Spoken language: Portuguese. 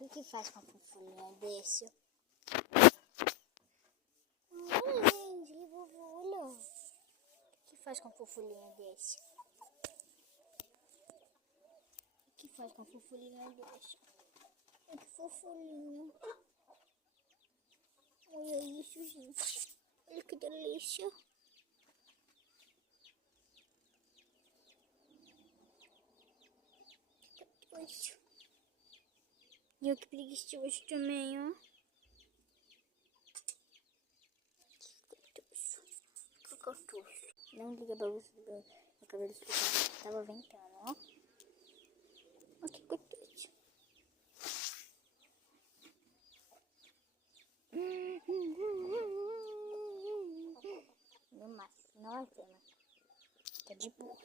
O que faz com a fofulinha desse? Olha, gente, que fofulha. O que faz com a fofulinha desse? O que faz com a fofulinha desse? Olha que fofulinha. Olha isso, gente. Olha que delícia. E eu que preguiçoso também, ó. Que gostoso. Não liga pra você do meu cabelo esquisito. Tava ventando, ó. Olha que gostoso. No máximo, não é pena. Tá de boa.